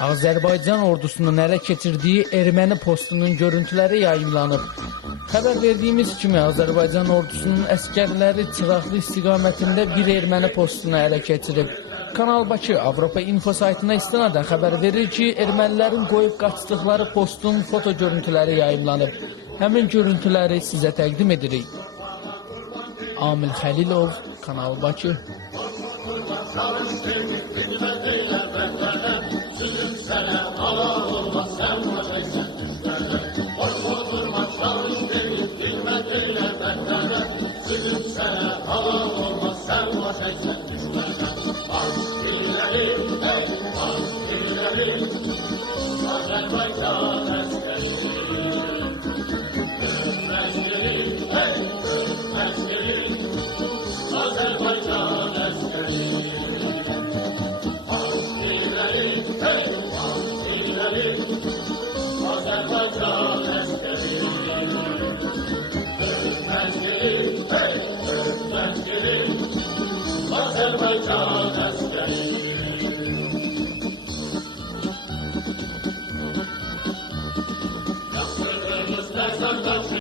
Azərbaycan ordusunun ələ keçirdiyi erməni postunun görüntüləri yayımlanıb. Xəbər verdiyimiz kimi Azərbaycan ordusunun əsgərləri Çıraqlı istiqamətində bir erməni postunu ələ keçirib. Kanal Bakı Avropa info saytına istinadən xəbər verir ki, ermənilərin qoyub qaçdıqları postun foto görüntüləri yayımlanıb. Həmin görüntüləri sizə təqdim edirik. Amil Xəlilov, Kanal Bakı. Sen